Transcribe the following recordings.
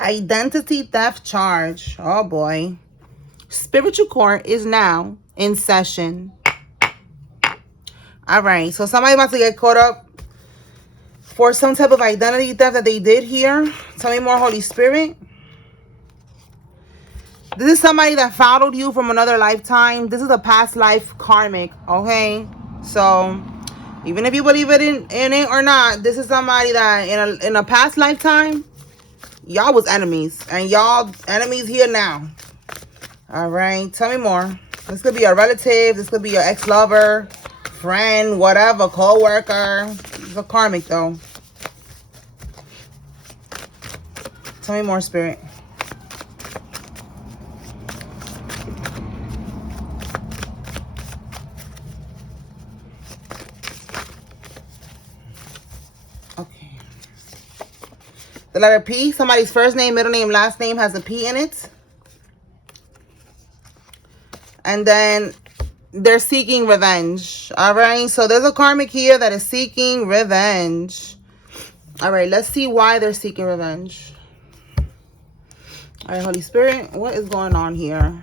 Identity theft charge. Oh boy. Spiritual court is now in session. All right. So somebody about to get caught up for some type of identity theft that they did here. Tell me more, Holy Spirit. This is somebody that followed you from another lifetime. This is a past life karmic, okay? So, even if you believe in it or not, this is somebody that in a past lifetime, y'all was enemies. And y'all enemies here now. All right, tell me more. This could be a relative. This could be your ex-lover, friend, whatever, coworker. It's a karmic, though. Tell me more, Spirit. Okay. The letter P, somebody's first name, middle name, last name has a P in it. And then they're seeking revenge. All right. So there's a karmic here that is seeking revenge. All right. Let's see why they're seeking revenge. All right, Holy Spirit, what is going on here?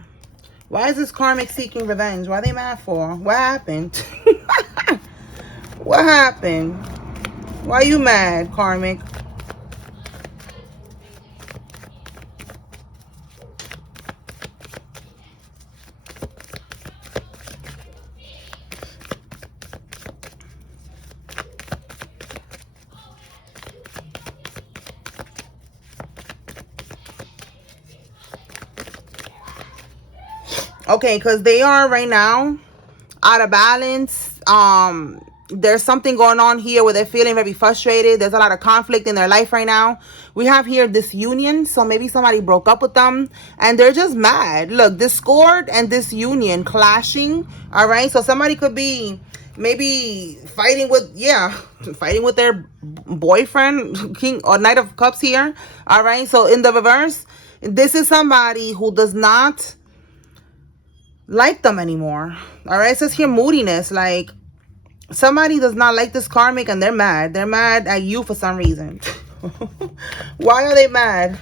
Why is this karmic seeking revenge? Why are they mad for? What happened? What happened? Why are you mad, karmic? Okay, because they are right now out of balance. There's something going on here where they're feeling very frustrated. There's a lot of conflict in their life right now. We have here disunion. So maybe somebody broke up with them and they're just mad. Look, discord and disunion clashing. All right. So somebody could be maybe fighting with their boyfriend, king or knight of cups here. All right. So in the reverse, this is somebody who does not like them anymore. All right. It says here moodiness. Like, somebody does not like this karmic and they're mad. They're mad at you for some reason. Why are they mad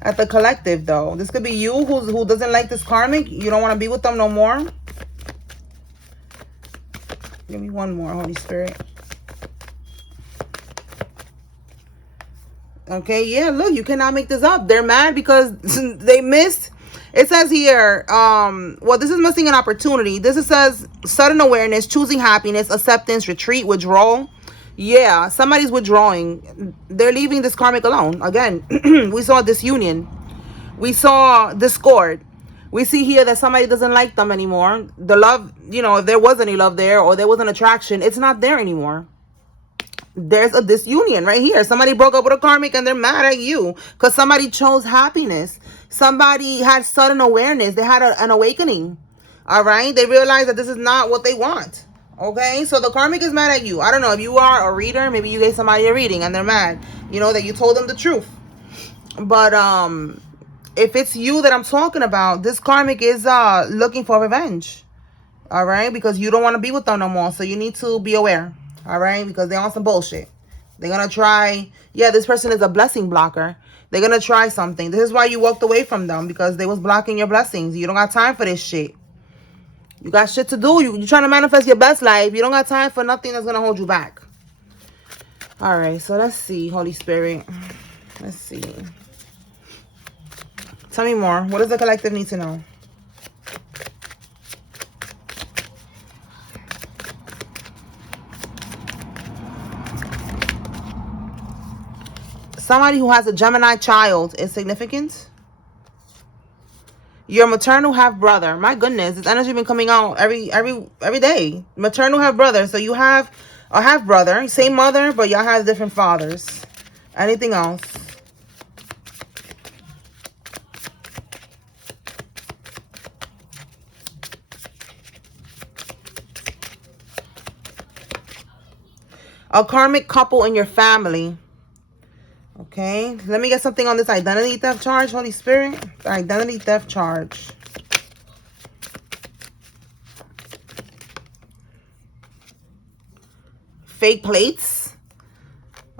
at the collective, though? This could be you who doesn't like this karmic. You don't want to be with them no more. Give me one more, Holy Spirit. Okay, yeah, look, you cannot make this up. They're mad because they missed. It says here, well, this is missing an opportunity. This says sudden awareness, choosing happiness, acceptance, retreat, withdrawal. Yeah, somebody's withdrawing. They're leaving this karmic alone. Again, we saw disunion. We saw discord. We see here that somebody doesn't like them anymore. The love, if there was any love there or there was an attraction, it's not there anymore. There's a disunion right here. Somebody broke up with a karmic and they're mad at you because somebody chose happiness. Somebody had sudden awareness. They had an awakening. All right. They realized that this is not what they want. Okay. So the karmic is mad at you. I don't know if you are a reader. Maybe you gave somebody a reading and they're mad, that you told them the truth. But if it's you that I'm talking about, this karmic is looking for revenge. All right. Because you don't want to be with them no more. So you need to be aware. All right, because they're on some bullshit. They're going to try. Yeah, this person is a blessing blocker. They're going to try something. This is why you walked away from them, because they was blocking your blessings. You don't got time for this shit. You got shit to do. You're trying to manifest your best life. You don't got time for nothing that's going to hold you back. All right, so let's see, Holy Spirit. Let's see. Tell me more. What does the collective need to know? Somebody who has a Gemini child is significant. Your maternal half-brother. My goodness, this energy been coming out every day. Maternal half-brother. So you have a half-brother, same mother, but y'all have different fathers. Anything else? A karmic couple in your family. Okay, let me get something on this identity theft charge, Holy Spirit. Identity theft charge. Fake plates.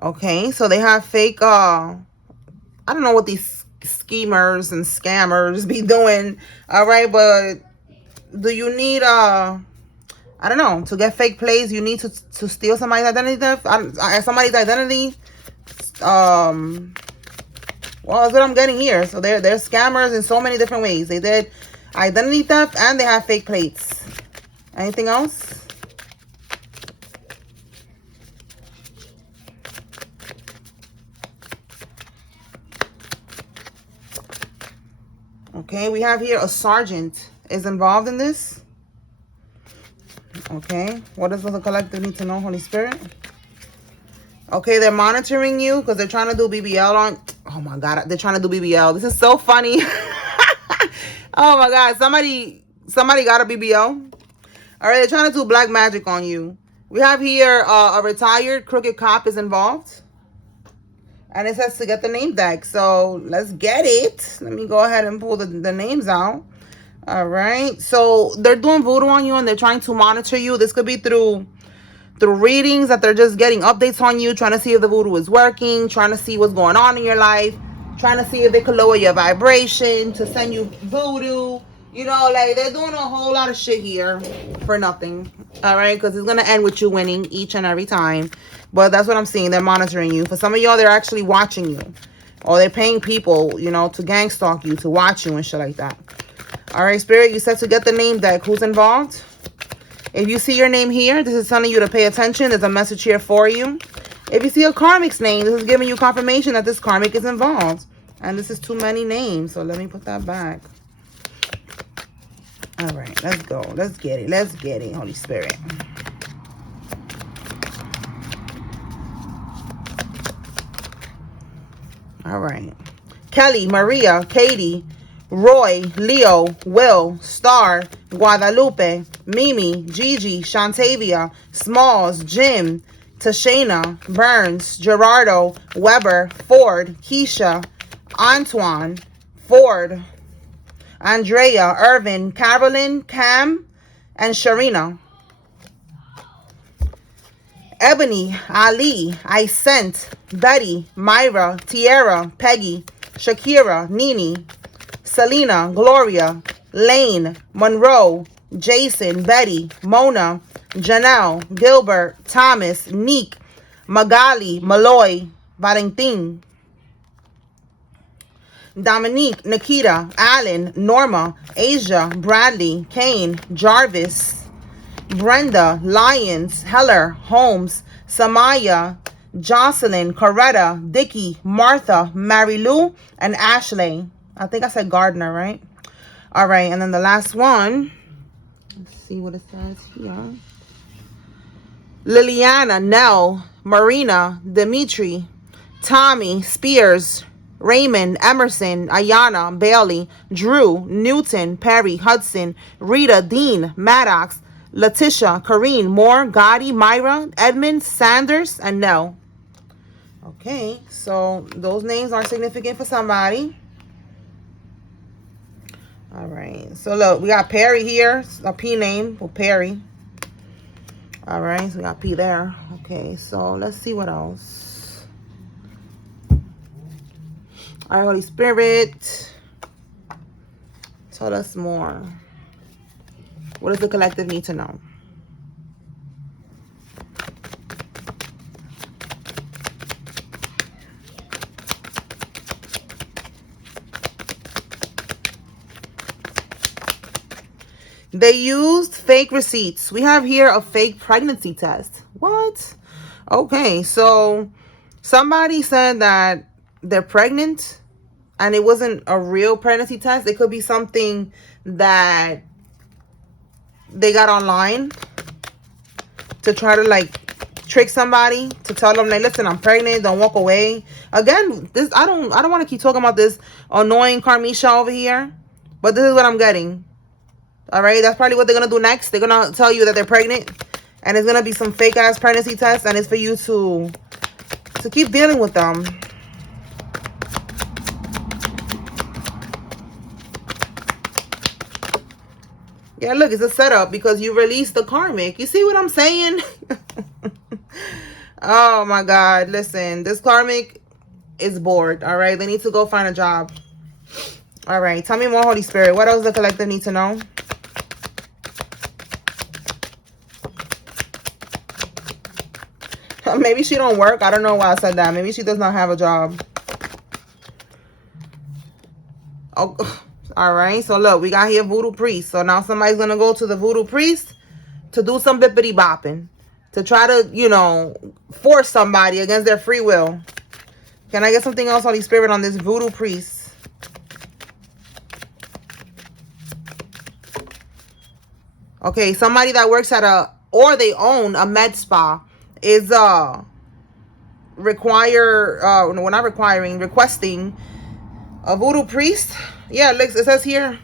Okay, so they have fake I don't know what these schemers and scammers be doing. All right, but do you need I don't know, to get fake plays? You need to steal somebody's identity, somebody's identity. Well, that's what I'm getting here. So they're scammers in so many different ways. They did identity theft and they have fake plates. Anything else? Okay, we have here a sergeant is involved in this. Okay, what does the collective need to know, Holy Spirit? Okay, they're monitoring you because they're trying to do BBL on... Oh my God, they're trying to do BBL. This is so funny. Oh my God, somebody got a BBL. All right, they're trying to do black magic on you. We have here a retired crooked cop is involved. And it says to get the name deck. So let's get it. Let me go ahead and pull the names out. All right. So they're doing voodoo on you and they're trying to monitor you. This could be through readings that they're just getting updates on you, trying to see if the voodoo is working, trying to see what's going on in your life, trying to see if they could lower your vibration to send you voodoo. You know, like they're doing a whole lot of shit here for nothing. All right. Because it's going to end with you winning each and every time. But that's what I'm seeing. They're monitoring you. For some of y'all, they're actually watching you. Or they're paying people, you know, to gang stalk you, to watch you and shit like that. All right, Spirit, you said to get the name deck. Who's involved? If you see your name here, this is telling you to pay attention. There's a message here for you. If you see a Karmic's name, this is giving you confirmation that this Karmic is involved. And this is too many names. So let me put that back. All right, let's go. Let's get it. Let's get it, Holy Spirit. All right. Kelly, Maria, Katie, Roy, Leo, Will, Star, Guadalupe, Mimi, Gigi, Shantavia, Smalls, Jim, Tashana, Burns, Gerardo, Weber, Ford, Keisha, Antoine, Ford, Andrea, Irvin, Carolyn, Cam, and Sharina. Ebony, Ali, Icent, Betty, Myra, Tierra, Peggy, Shakira, Nini, Selena, Gloria, Lane, Monroe, Jason, Betty, Mona, Janelle, Gilbert, Thomas, Neek, Magali, Malloy, Valentin, Dominique, Nikita, Alan, Norma, Asia, Bradley, Kane, Jarvis, Brenda, Lyons, Heller, Holmes, Samaya, Jocelyn, Coretta, Dicky, Martha, Mary Lou, and Ashley. I think I said Gardner, right? All right, and then the last one. Let's see what it says here. Liliana, Nell, Marina, Dimitri, Tommy, Spears, Raymond, Emerson, Ayana, Bailey, Drew, Newton, Perry, Hudson, Rita, Dean, Maddox, Letitia, Corrine, Moore, Gotti, Myra, Edmund, Sanders, and Nell. Okay, so those names are significant for somebody. All right, so look, we got Perry here, a P name for Perry. All right, so we got P there. Okay, so let's see what else. All right, Holy Spirit, tell us more. What does the collective need to know? They used fake receipts. We have here a fake pregnancy test. What? Okay, so somebody said that they're pregnant and it wasn't a real pregnancy test. It could be something that they got online to try to like trick somebody, to tell them like, listen, I'm pregnant, don't walk away. Again, this I don't want to keep talking about this annoying Karmisha over here, but this is what I'm getting. All right, that's probably what they're gonna do next. They're gonna tell you that they're pregnant and it's gonna be some fake ass pregnancy test, and it's for you to keep dealing with them. Yeah, look, it's a setup because you released the Karmic. You see what I'm saying? Oh, my God. Listen, this Karmic is bored. All right, they need to go find a job. All right, tell me more, Holy Spirit. What else the collective need to know? Maybe she don't work. I don't know why I said that. Maybe she does not have a job. Oh, all right. So look, we got here voodoo priest. So now somebody's gonna go to the voodoo priest to do some bippity bopping, to try to, you know, force somebody against their free will. Can I get something else, Holy Spirit, on this voodoo priest? Okay, somebody that works at or they own a med spa is requesting a voodoo priest. Yeah, it says here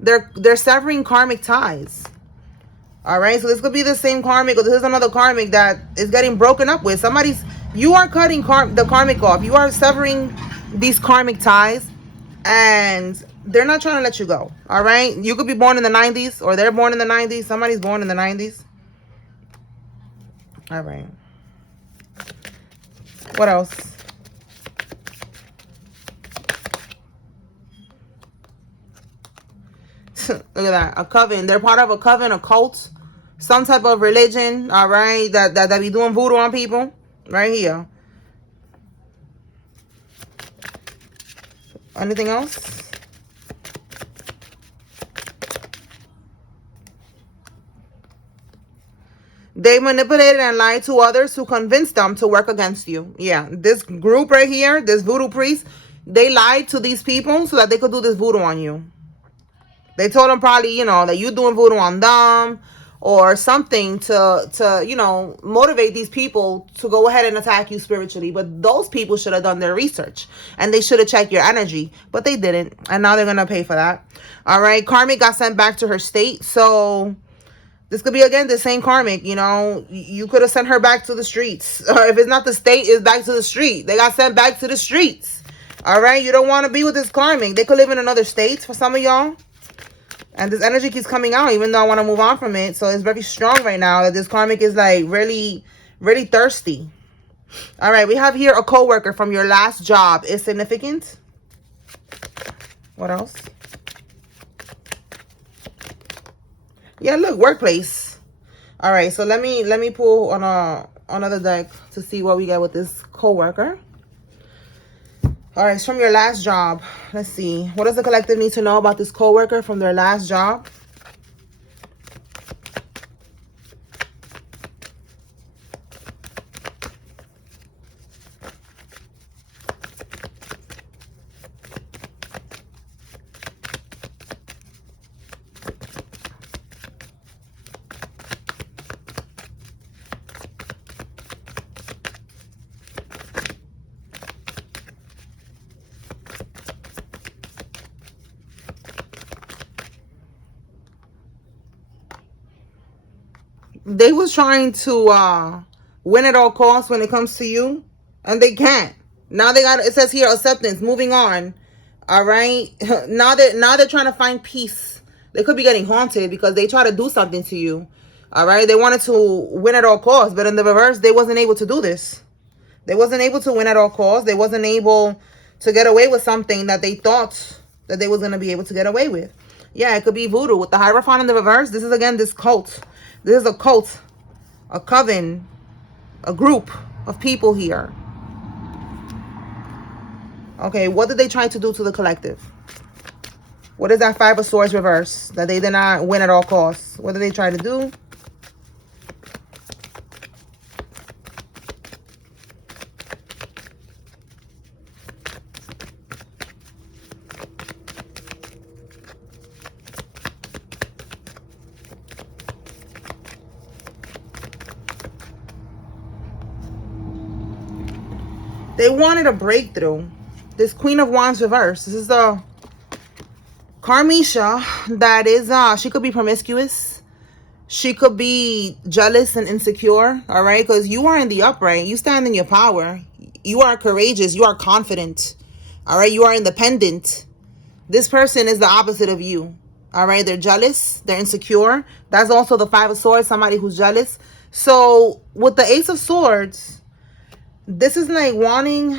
they're severing karmic ties. All right, so this could be the same karmic, or this is another karmic that is getting broken up with. You are cutting the karmic off. You are severing these karmic ties, and they're not trying to let you go. All right, you could be born in the 90s, or they're born in the 90s. Somebody's born in the 90s. All right. What else? Look at that. A coven. They're part of a coven, a cult, some type of religion, all right, that be doing voodoo on people. Right here. Anything else? They manipulated and lied to others to convince them to work against you. Yeah, this group right here, this voodoo priest, they lied to these people so that they could do this voodoo on you. They told them probably, you know, that you're doing voodoo on them or something to you know, motivate these people to go ahead and attack you spiritually. But those people should have done their research and they should have checked your energy, but they didn't. And now they're going to pay for that. All right. Karmic got sent back to her state. So this could be, again, the same karmic. You know, you could have sent her back to the streets. Or if it's not the state, it's back to the street. They got sent back to the streets. All right. You don't want to be with this karmic. They could live in another state for some of y'all. And this energy keeps coming out, even though I want to move on from it. So it's very strong right now that this karmic is like really, really thirsty. All right. We have here a coworker from your last job. Is significant. What else? Yeah, look, workplace. All right. So let me pull on another deck to see what we get with this coworker. All right, it's from your last job. Let's see. What does the collective need to know about this coworker from their last job? They was trying to win at all costs when it comes to you, and they can't. Now they got, it says here, acceptance, moving on. All right. Now they're trying to find peace. They could be getting haunted because they try to do something to you. All right. They wanted to win at all costs, but in the reverse, they wasn't able to do this. They wasn't able to win at all costs. They wasn't able to get away with something that they thought that they was going to be able to get away with. Yeah, it could be voodoo. With the Hierophant in the reverse, this is, again, this cult. This is a cult, a coven, a group of people here. Okay, what did they try to do to the collective? What is that Five of Swords reverse that they did not win at all costs? What did they try to do? They wanted a breakthrough. This Queen of Wands reverse. This is the Karmisha that is, she could be promiscuous. She could be jealous and insecure. All right. Because you are in the upright. You stand in your power. You are courageous. You are confident. All right. You are independent. This person is the opposite of you. All right. They're jealous. They're insecure. That's also the Five of Swords. Somebody who's jealous. So with the Ace of Swords, this is like wanting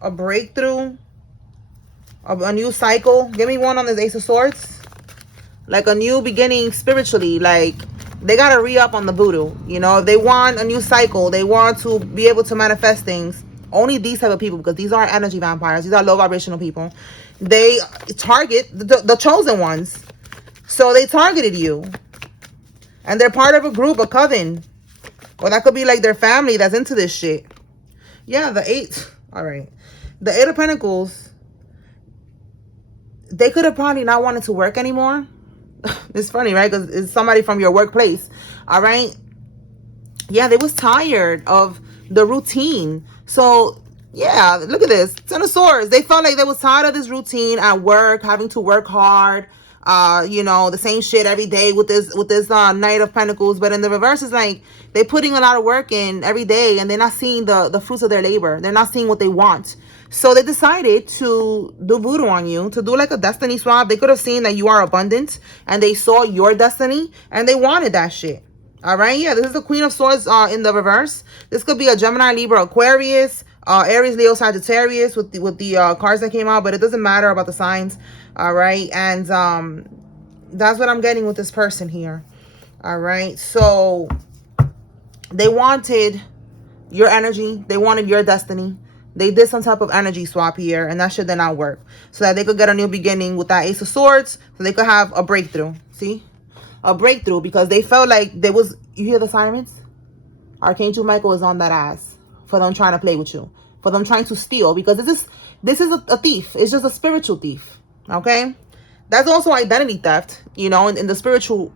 a breakthrough, a new cycle. Give me one on this Ace of Swords. Like a new beginning spiritually. Like they gotta re-up on the voodoo. You know, if they want a new cycle, they want to be able to manifest things. Only these type of people, because these aren't energy vampires. These are low vibrational people. They target the chosen ones. So they targeted you. And they're part of a group, a coven. Or that could be like their family that's into this shit. Yeah, the 8. All right. The 8 of Pentacles. They could have probably not wanted to work anymore. It's funny, right? Because it's somebody from your workplace. All right. Yeah, they was tired of the routine. So, yeah, look at this. Ten of Swords. They felt like they was tired of this routine at work, having to work hard. You know, the same shit every day with this Knight of Pentacles. But in the reverse, it's like they're putting a lot of work in every day and they're not seeing the fruits of their labor. They're not seeing what they want. So they decided to do voodoo on you, to do like a destiny swap. They could have seen that you are abundant and they saw your destiny and they wanted that shit. All right. Yeah, this is the Queen of Swords in the reverse. This could be a Gemini, Libra, Aquarius, Aries, Leo, Sagittarius with the cards that came out, but it doesn't matter about the signs. All right. And that's what I'm getting with this person here. All right. So they wanted your energy. They wanted your destiny. They did some type of energy swap here, and that shit did not work. So that they could get a new beginning with that Ace of Swords, so they could have a breakthrough. See? A breakthrough, because they felt like there was... You hear the sirens? Archangel Michael is on that ass for them trying to play with you. For them trying to steal, because this is a thief. It's just a spiritual thief. Okay? That's also identity theft, you know, in the spiritual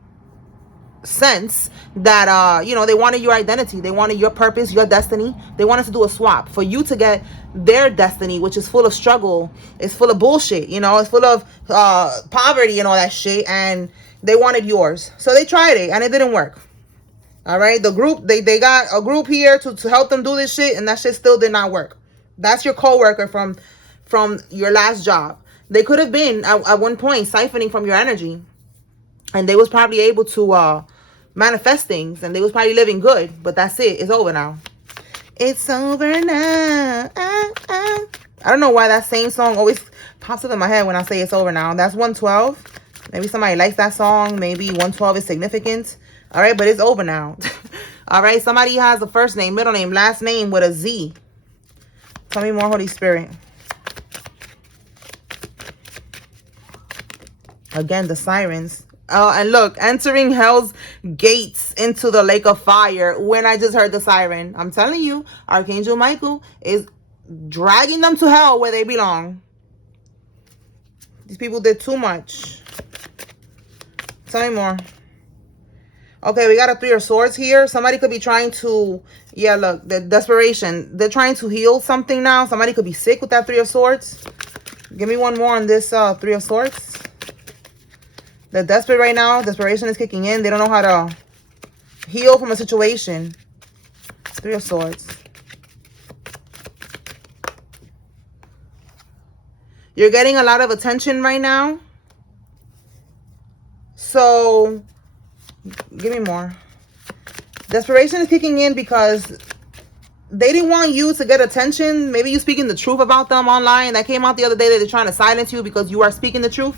sense, that you know, they wanted your identity, they wanted your purpose, your destiny. They wanted to do a swap for you to get their destiny, which is full of struggle, it's full of bullshit, you know, it's full of poverty and all that shit, and they wanted yours. So they tried it and it didn't work. All right, the group, they got a group here to help them do this shit, and that shit still did not work. That's your coworker from your last job. They could have been at one point siphoning from your energy, and they was probably able to manifest things, and they was probably living good, but that's it. It's over now. It's over now. I don't know why that same song always pops up in my head when I say it's over now. That's 112. Maybe somebody likes that song. Maybe 112 is significant. All right, but it's over now. All right, somebody has a first name, middle name, last name with a Z. Tell me more, Holy Spirit. Again, the sirens. And look, entering hell's gates into the lake of fire. When I just heard the siren, I'm telling you, Archangel Michael is dragging them to hell where they belong. These people did too much. Tell me more. Okay, we got a 3 of Swords here. Somebody could be trying to, yeah, look, the desperation. They're trying to heal something now. Somebody could be sick with that 3 of Swords. Give me one more on this 3 of Swords. They're desperate right now. Desperation is kicking in. They don't know how to heal from a situation. 3 of Swords. You're getting a lot of attention right now. So, give me more. Desperation is kicking in because they didn't want you to get attention. Maybe you speaking the truth about them online. That came out the other day that they're trying to silence you because you are speaking the truth.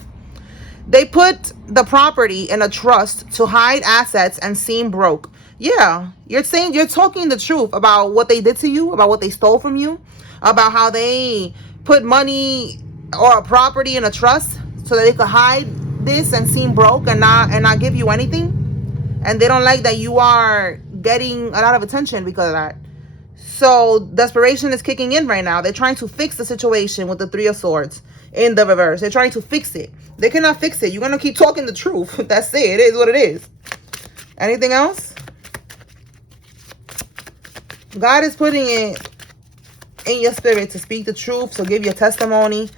They put the property in a trust to hide assets and seem broke. Yeah, you're talking the truth about what they did to you, about what they stole from you, about how they put money or a property in a trust so that they could hide this and seem broke and not give you anything. And they don't like that you are getting a lot of attention because of that. So desperation is kicking in right now. They're trying to fix the situation with the 3 of Swords in the reverse. They're trying to fix it. They cannot fix it. You're going to keep talking the truth. That's it. It is what it is. Anything else? God is putting it in your spirit to speak the truth, to give your testimony,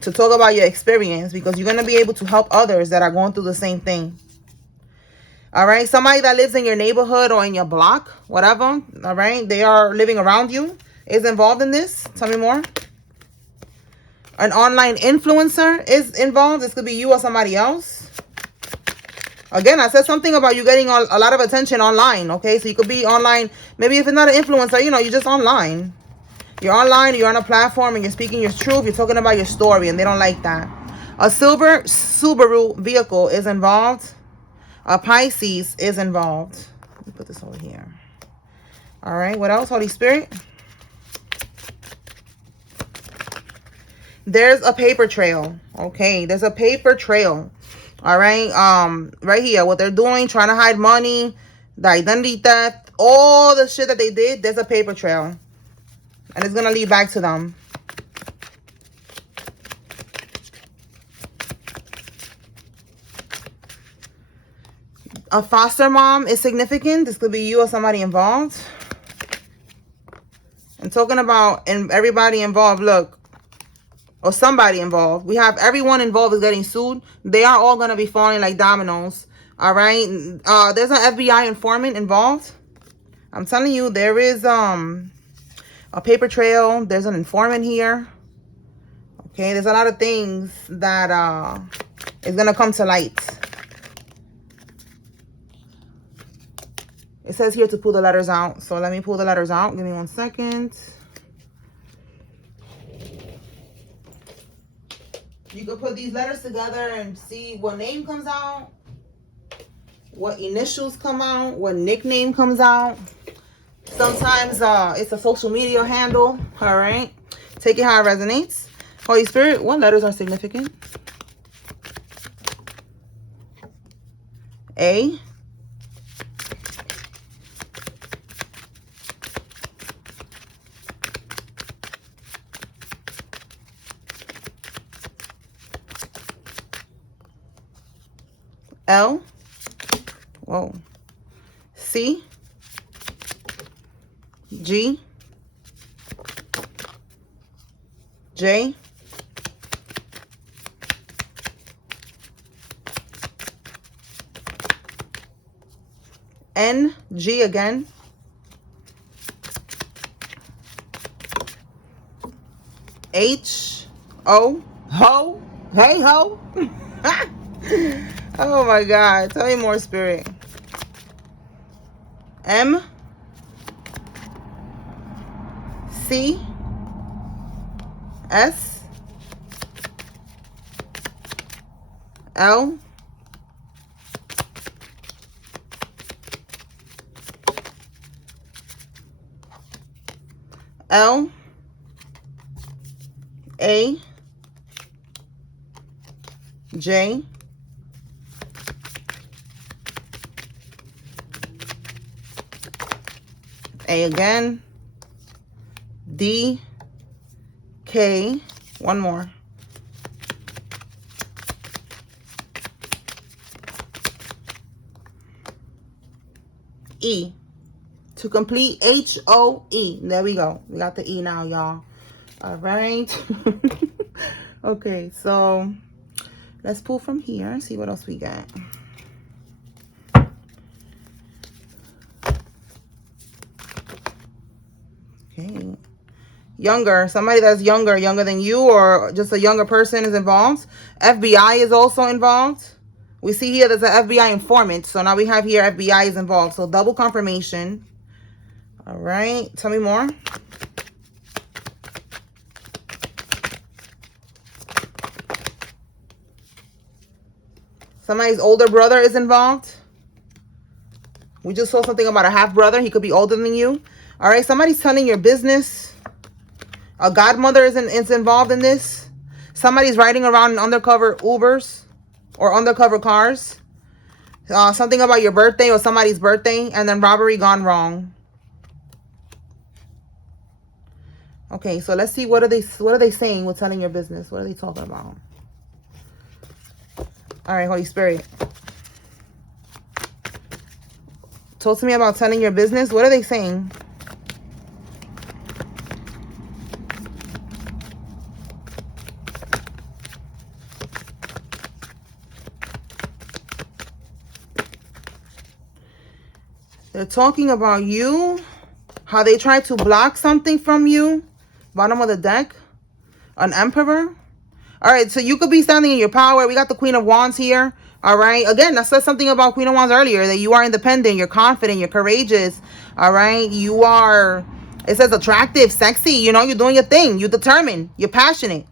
to talk about your experience, because you're going to be able to help others that are going through the same thing. All right, somebody that lives in your neighborhood or in your block, whatever, all right, they are living around you, is involved in this. Tell me more. An online influencer is involved. This could be you or somebody else. Again, I said something about you getting a lot of attention online, okay? So you could be online. Maybe if it's not an influencer, you know, you're just online. You're online, you're on a platform, and you're speaking your truth. You're talking about your story, and they don't like that. A silver Subaru vehicle is involved. A Pisces is involved. Let me put this over here. All right, what else, Holy Spirit? There's a paper trail. Okay, there's a paper trail. All right, right here, what they're doing, trying to hide money, the identity theft, all the shit that they did, there's a paper trail. And it's going to lead back to them. A foster mom is significant. This could be you or somebody involved. And talking about everybody involved, look, or somebody involved. We have everyone involved is getting sued. They are all going to be falling like dominoes. All right. There's an FBI informant involved. I'm telling you, there is a paper trail. There's an informant here. Okay, there's a lot of things that is going to come to light. It says here to pull the letters out. So let me pull the letters out. Give me 1 second. You can put these letters together and see what name comes out, what initials come out, what nickname comes out. Sometimes it's a social media handle. All right. Take it how it resonates. Holy Spirit, what letters are significant? A. L. Whoa. C. G. J. N. G again. H. O. Ho. Hey ho. Oh my God. Tell me more, Spirit. M. C. S. L. L. A. J. A again. D. K. One more. E. To complete H-O-E. There we go. We got the E now, y'all. All right. Okay, so let's pull from here and see what else we got. Okay. Younger. Somebody that's younger than you, or just a younger person is involved. FBI is also involved. We see here there's an FBI informant. So now we have here FBI is involved. So double confirmation. All right. Tell me more. Somebody's older brother is involved. We just saw something about a half brother. He could be older than you. All right. Somebody's telling your business. A godmother is involved in this. Somebody's riding around in undercover Ubers or undercover cars. Something about your birthday or somebody's birthday, and then robbery gone wrong. Okay, so let's see, what are they saying with telling your business? What are they talking about? All right, Holy Spirit. Talk to me about telling your business. What are they saying? They're talking about you, how they try to block something from you. Bottom of the deck, an emperor. All right, so you could be standing in your power. We got the Queen of Wands here. All right, again, that says something about Queen of Wands earlier, that you are independent, you're confident, you're courageous. All right, you are It says attractive, sexy. You know, you're doing your thing. You're determined. You're passionate.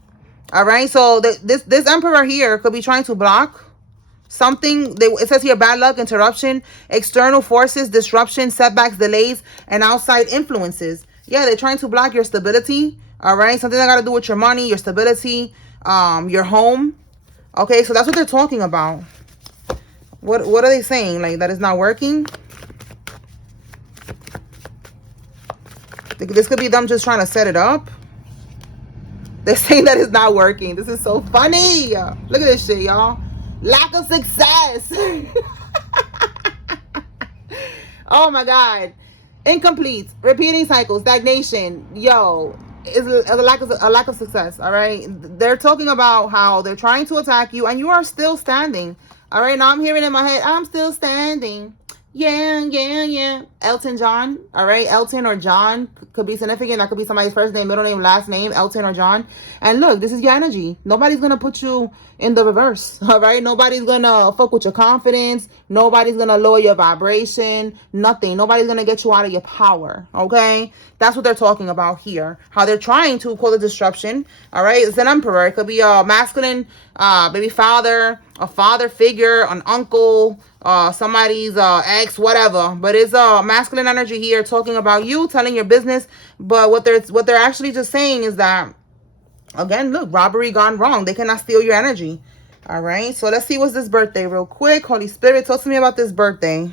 All right. So this emperor here could be trying to block something. It says here bad luck, interruption, external forces, disruption, setbacks, delays, and outside influences. Yeah, they're trying to block your stability. All right. Something that got to do with your money, your stability, your home. Okay. So that's what they're talking about. What are they saying? Like that is not working? This could be them just trying to set it up. They're saying that it's not working. This is so funny. Look at this shit, y'all. Lack of success. Oh my God. Incomplete. Repeating cycles. Stagnation. Yo. Is a lack of success. All right. They're talking about how they're trying to attack you and you are still standing. All right. Now I'm hearing in my head, I'm still standing. Yeah. Elton John. All right. Elton or John could be significant. That could be somebody's first name, middle name, last name, Elton or John. And look, this is your energy. Nobody's going to put you in the reverse. All right. Nobody's going to fuck with your confidence. Nobody's going to lower your vibration. Nothing. Nobody's going to get you out of your power. Okay. That's what they're talking about here. How they're trying to call it disruption. All right. It's an emperor. It could be a masculine baby father, a father figure, an uncle, somebody's ex, whatever. But it's masculine energy here talking about you, telling your business. But what they're actually just saying is that, again, look, robbery gone wrong. They cannot steal your energy. All right. So let's see what's this birthday real quick. Holy Spirit, talk to me about this birthday.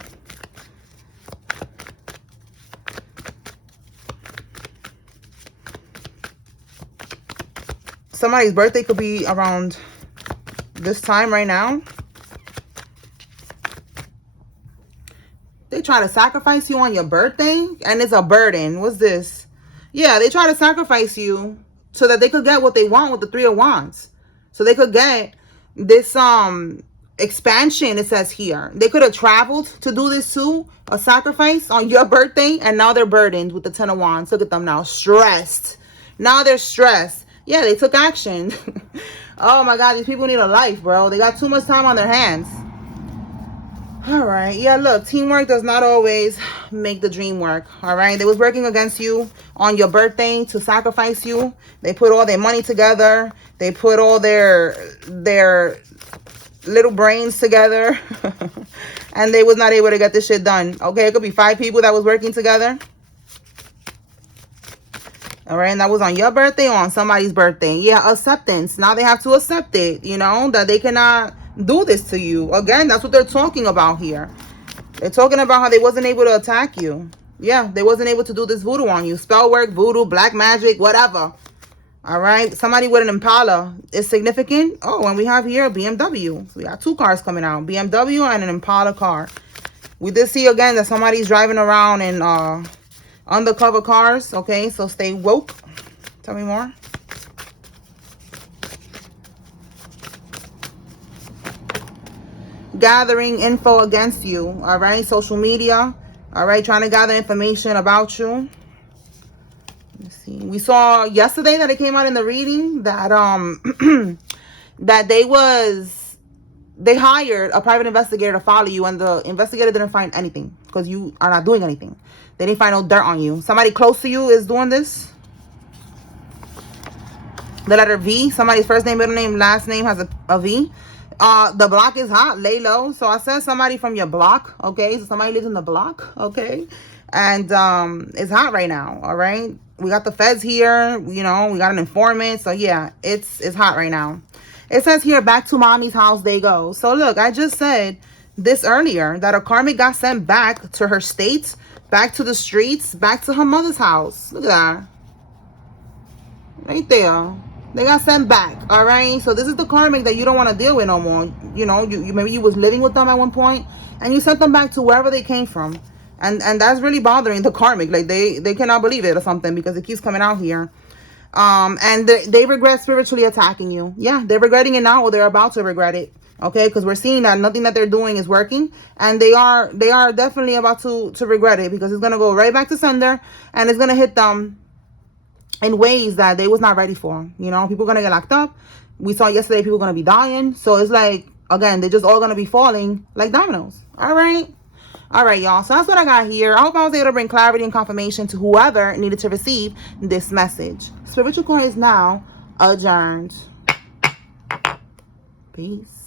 Somebody's birthday could be around this time right now. They try to sacrifice you on your birthday, and it's a burden. What's this? Yeah, they try to sacrifice you so that they could get what they want with the Three of Wands. So they could get this expansion, it says here. They could have traveled to do this too, a sacrifice on your birthday, and now they're burdened with the Ten of Wands. Look at them now, stressed. Now they're stressed. Yeah, they took action. Oh my God, these people need a life, bro. They got too much time on their hands. All right. Yeah, look, teamwork does not always make the dream work. All right. They was working against you on your birthday to sacrifice you. They put all their money together. They put all their little brains together. And they was not able to get this shit done. Okay, it could be 5 people that was working together. All right, and that was on your birthday or on somebody's birthday. Yeah, acceptance. Now they have to accept it, you know, that they cannot do this to you. Again, that's what they're talking about here. They're talking about how they wasn't able to attack you. Yeah, they wasn't able to do this voodoo on you. Spell work, voodoo, black magic, whatever. All right, somebody with an Impala is significant. Oh, and we have here a BMW. So we got 2 cars coming out, BMW and an Impala car. We did see again that somebody's driving around in undercover cars. Okay, so stay woke. Tell me more. Gathering info against you. All right, social media. All right, trying to gather information about you. Let's see. We saw yesterday that it came out in the reading that that they hired a private investigator to follow you, and the investigator didn't find anything because you are not doing anything. They didn't find no dirt on you. Somebody close to you is doing this. The letter V. Somebody's first name, middle name, last name has a V. The block is hot. Lay low. So I said somebody from your block. Okay. So somebody lives in the block. Okay. And it's hot right now. All right. We got the feds here. You know, we got an informant. So yeah, it's hot right now. It says here, back to mommy's house they go. So look, I just said this earlier, that a karmic got sent back to her state, back to the streets, back to her mother's house. Look at that. Right there. They got sent back. All right. So this is the karmic that you don't want to deal with no more. You know, you maybe you was living with them at one point and you sent them back to wherever they came from. And that's really bothering the karmic. Like they cannot believe it or something because it keeps coming out here. And they regret spiritually attacking you. Yeah, they're regretting it now, or they're about to regret it. Okay, because we're seeing that nothing that they're doing is working, and they are definitely about to regret it, because it's gonna go right back to sender, and it's gonna hit them in ways that they was not ready for. You know, people are gonna get locked up. We saw yesterday people gonna be dying. So it's like, again, they're just all gonna be falling like dominoes. All right. All right, y'all. So that's what I got here. I hope I was able to bring clarity and confirmation to whoever needed to receive this message. Spiritual Court is now adjourned. Peace.